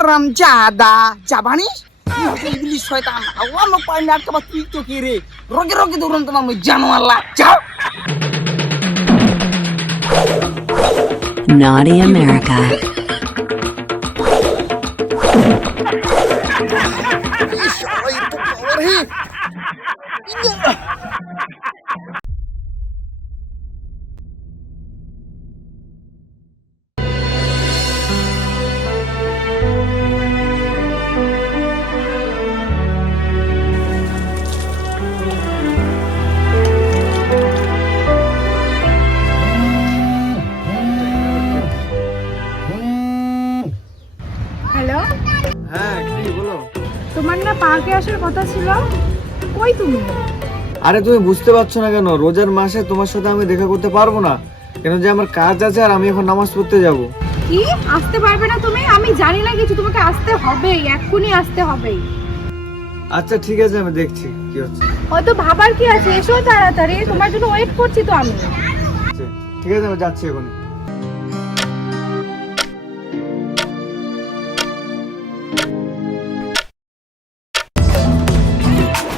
হারামজাদা জাবানিস ইবলিশ শয়তান আওয়ামো পাইনা কা তুই তো কি রে রগে রগে দৌড়ন তোমার মই জানোয়ার লাগ যাও Naughty America. হ্যালো, হ্যাঁ কি বলো? তোমার না পার্কে আসার কথা ছিল, কই তুমি? আরে তুমি বুঝতে পারছো না কেন? রোজার মাসে তোমার সাথে আমি দেখা করতে পারবো না কেন যে আমার কাজ আছে আর আমি এখন নামাজ পড়তে যাব। কি আসতে পারবে না তুমি? আমি জানি না কিছু, তোমাকে আসতে হবেই, এক্ষুনি আসতে হবেই। আচ্ছা ঠিক আছে, আমি দেখছি কি হচ্ছে। হয়তো ভাবার কি আছে, এসো তাড়াতাড়ি, তোমার জন্য ওয়েট করছি তো আমি। আচ্ছা, ঠিক আছে আমি যাচ্ছি এখন।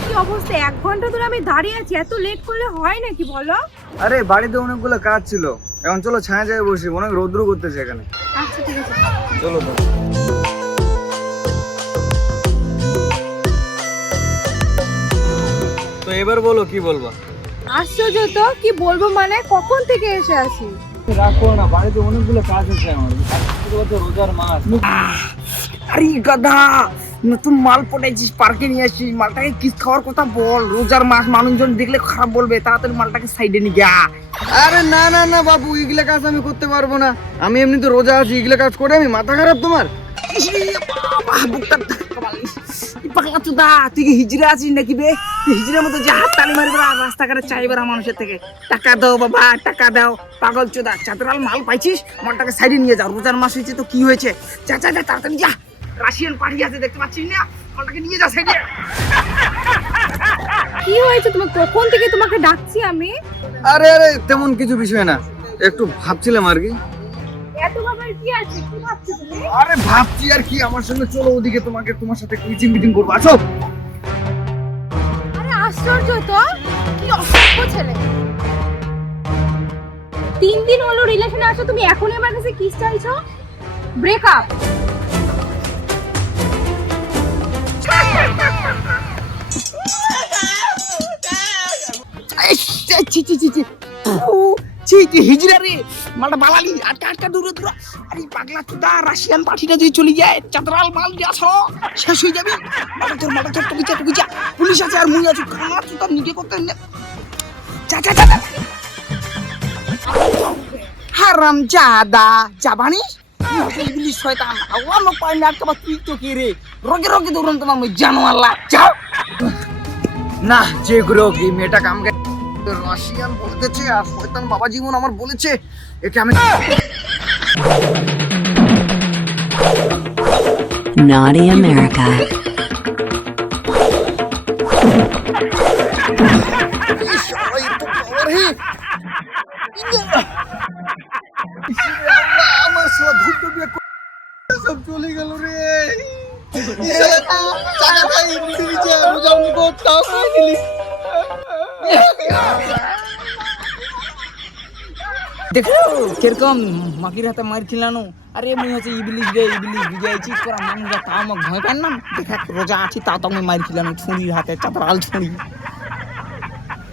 কি অবস্থা, 1 ঘন্টা ধরে আমি দাঁড়িয়ে আছি, এত লেট করলে হয় নাকি বলো? আরে বাড়িতে অনেকগুলো কাজ ছিল, এখন চলো ছায়া জায়গায় বসি, অনেক রৌদ্র করতেছে এখানে। আচ্ছা ঠিক আছে। চলো তো। তো এবার বলো কি বলবা? আশ্চর্য তো, কি বলবো মানে, কখন থেকে এসে আছি। রাখো না, বাড়িতে অনেকগুলো কাজ আছে আমার। রোজার মাস। আরে গাধা নতুন মাল পটাইছিস পার্কে নিয়ে আসছিস মালটাকে কিস খাওয়ার কথা বল রোজার মাস মানুষজন দেখলে খারাপ বলবে তাড়াতাড়ি মালটাকে সাইডে নিয়ে যা আরে না না না বাবু, এগুলা কাজ আমি করতে পারবো না। আমি এমনি তো রোজা আছি, এগুলা কাজ করে আমি মাথা খারাপ তোমার? পাগলা চোদা তুই কি হিজড়া আছিস নাকি বে তুই হিজড়ার মতো যা হাত তালি মারবে আর রাস্তাঘাটে চাইবে না মানুষের থেকে টাকা দাও বাবা টাকা দাও পাগল চোদা চাতরাল মাল পাইছিস মালটাকে সাইডে নিয়ে যাও রোজার মাস হয়েছে তো কি হয়েছে যা যা যা তাড়াতাড়ি যা রাশিয়ান পার্টি আছে দেখতে পাচ্ছিস না মালটাকে নিয়ে যা সাইডে কি হয়েছে, তুমি কখন থেকে তোমাকে ডাকছি আমি? আরে আরে তেমন কিছু বিষয় না, একটু ভাবছিলাম আর কি। এত ভাবার কি আছে, কি ভাবছো তুমি? আরে ভাবছি আর কি, আমার সঙ্গে চলো ওদিকে, তোমার সাথে মিটিং মিটিং করবো, আসো। আরে আশ্চর্য তো, কি অসভ্য ছেলে। 3 দিন হলো রিলেশনে আছো, তুমি এখনই আমার কাছে কিস চাইছো? ব্রেকআপ? ছি ছি ছি ছি ছি কি হিজড়া রে মালটা বালালি আটকা আটকা দূরে দূরে আরে পাগলা চোদা রাশিয়ান পার্টিটা যদি চলে যায় চাতরাল মাল দিয়ে আসো শেষ হয়ে যাবে মালটা তোর টুকি যা পুলিশ আছে আর মুই আছি খানা চোদা নিজে করতে যা যা যা হারামজাদা জাবানিস ইবলিশ শয়তান আওয়ামো পাইনা কা তুই তো কি রে রগে রগে দৌড়ন তোমার মই জানোয়ার লাগ যাও না যে গুলো কি মেয়েটা কাম রাশিয়ান বলতেছে আর শয়তান বাবা জীবন আমার বলেছে, একে আমি Naughty America. আমার সব ধুপধুপিয়া সব চলে গেল রে। দেখো কিরকম মাকির হাতে মার খিলানো আরে মুই হচ্ছে ইবলিশ রে ইবলিশ বুঝাইছি তোরা মানুষ তাও আমাকে ভয় পান না দেখা রোজা আছি তাও তো আমি মার খিলানো ছুরির হাতে চাতরাল ছুরি